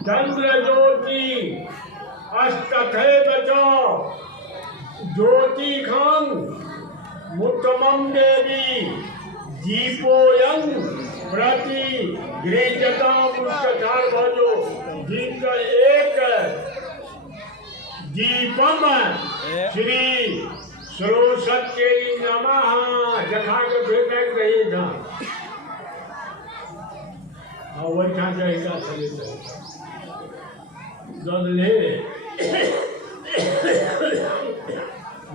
चंद्र ज्योति अष्टथे बचो ज्योति खान मुत्तमम देवी दीपोयं प्रति गृहजता मुख्यचार भजो दीप एक दीपम श्री सरस्वती नमः जखा के भेट रही था वही था जाएगा चले ले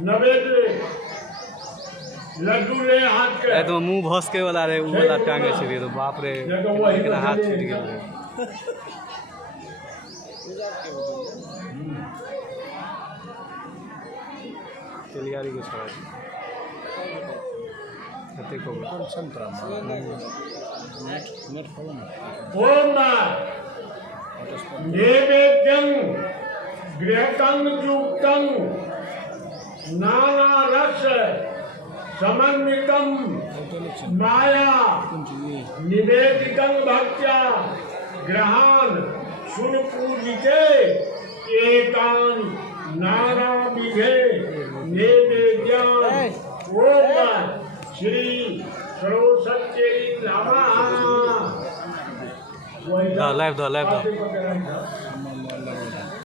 नवेद लड्डू ले हाथ के तो मुंह भसके वाला रे वो वाला टांगे छे तो बाप रे एकरा हाथ छूट गेल रे तैयारी के छोड़ कते को संतरा नेट फॉलो ओम नैवेद्यं गृहतं युक्तं नाना रस समन्वितं माया निवेदितं भक्त्या ग्रहान सुरपूजिते एतान नानाविधे नैवेद्यान् ओम श्री सरस्वती नमः लाइव दो